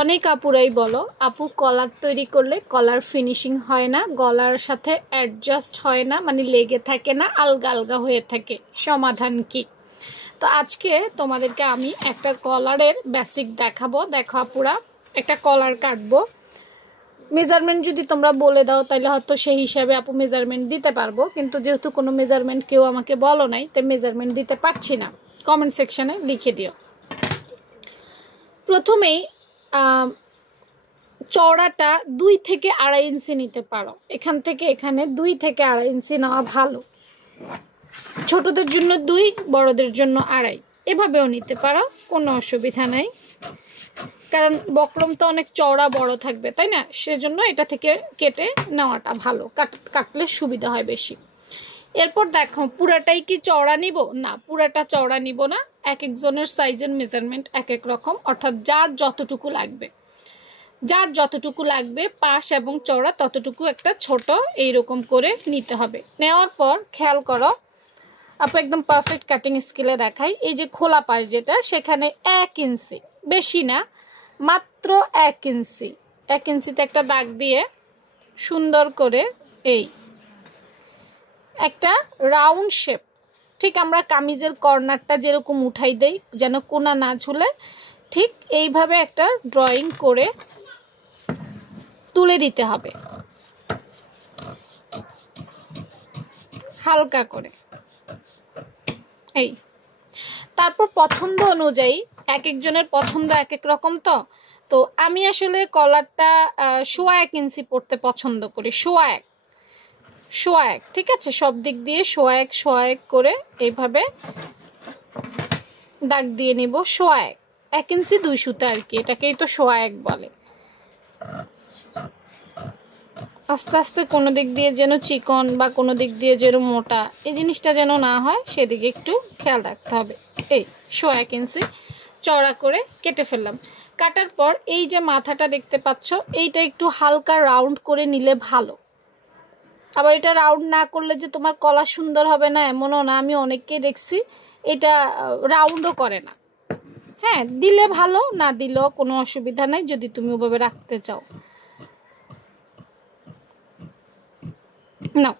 অনেক আপুরাই বলো আপু কলার তৈরি করলে কলার ফিনিশিং হয় না, গলার সাথে অ্যাডজাস্ট হয় না, মানে লেগে থাকে না, আলগা আলগা হয়ে থাকে। সমাধান কি? তো আজকে তোমাদেরকে আমি একটা কলারের বেসিক দেখাবো। দেখো আপুরা, একটা কলার কাটবো। মেজারমেন্ট যদি তোমরা বলে দাও তাহলে হয়তো সেই হিসাবে আপু মেজারমেন্ট দিতে পারবো, কিন্তু যেহেতু কোনো মেজারমেন্ট কেউ আমাকে বলো নাই তাই মেজারমেন্ট দিতে পারছি না। কমেন্ট সেকশনে লিখে দিও। প্রথমেই চওড়াটা 2 থেকে 2.5 ইঞ্চি নিতে পারো। এখান থেকে এখানে 2 থেকে 2.5 ইঞ্চি নেওয়া ভালো। ছোটদের জন্য 2, বড়দের জন্য 2.5, এভাবেও নিতে পারো, কোনো অসুবিধা নাই। কারণ বক্রম তো অনেক চওড়া বড় থাকবে, তাই না? সেজন্য এটা থেকে কেটে নেওয়াটা ভালো, কাটলে সুবিধা হয় বেশি। এরপর দেখো, পুরাটাই কি চওড়া নিব? না, পুরাটা চওড়া নিব না। এক একজনের সাইজের মেজারমেন্ট এক এক রকম, অর্থাৎ যার যতটুকু লাগবে পাশ এবং চওড়া ততটুকু একটা ছোট এইরকম করে নিতে হবে। নেওয়ার পর খেয়াল করো আপু, একদম পারফেক্ট কাটিং স্কেলে দেখাই। এই যে খোলা পাশ যেটা, সেখানে 1 ইঞ্চি, বেশি না, মাত্র 1 ইঞ্চি, 1 ইঞ্চিতে একটা দাগ দিয়ে সুন্দর করে এই একটা রাউন্ড শেপ, ঠিক আমরা কামিজের কর্নারটা যেরকম উঠাই দেই যেন কোনা না ঝুলে, ঠিক এইভাবে একটা ড্রয়িং করে তুলে দিতে হবে হালকা করে। এই তারপর পছন্দ অনুযায়ী, এক একজনের পছন্দ এক এক রকম, তো আমি আসলে কলারটা 1.25 ইঞ্চি পড়তে পছন্দ করি। 1.25, ঠিক আছে? সব দিক দিয়ে 1.25 করে এইভাবে দাগ দিয়ে নিব। 1.25 ইঞ্চি 2 সুতা আর কি, এটাকেই তো 1.25 বলে। আস্তে আস্তে কোনো দিক দিয়ে যেন চিকন বা কোনো দিক দিয়ে যেন মোটা, এই জিনিসটা যেন না হয় সেদিকে একটু খেয়াল রাখতে হবে। এই 1.25 ইঞ্চি চওড়া করে কেটে ফেললাম। কাটার পর এই যে মাথাটা দেখতে পাচ্ছ, এইটা একটু হালকা রাউন্ড করে নিলে ভালো। আবার এটা রাউন্ড না করলে যে তোমার কলা সুন্দর হবে না এমনও না, আমি অনেককেই দেখছি এটা রাউন্ডও করে না। হ্যাঁ, দিলে ভালো, না দিলেও কোনো অসুবিধা নাই যদি তুমি ওভাবে রাখতে চাও। না,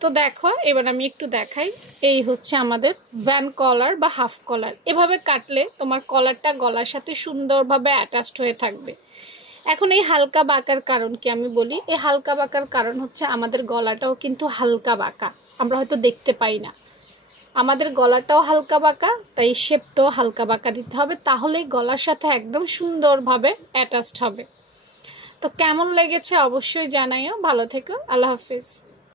তো দেখো এবার আমি একটু দেখাই। এই হচ্ছে আমাদের ভ্যান কলার বা হাফ কলার। এভাবে কাটলে তোমার কলারটা গলার সাথে সুন্দরভাবে অ্যাটাচড হয়ে থাকবে। এখন এই হালকা বাঁকার কারণ কি আমি বলি। এই হালকা বাঁকার কারণ হচ্ছে আমাদের গলাটাও কিন্তু হালকা বাঁকা, আমরা হয়তো দেখতে পাই না। আমাদের গলাটাও হালকা বাঁকা, তাই শেপটাও হালকা বাঁকা দিতে হবে, তাহলেই গলার সাথে একদম সুন্দরভাবে অ্যাটাচড হবে। তো কেমন লেগেছে অবশ্যই জানাইও। ভালো থেকো, আল্লাহ হাফিজ।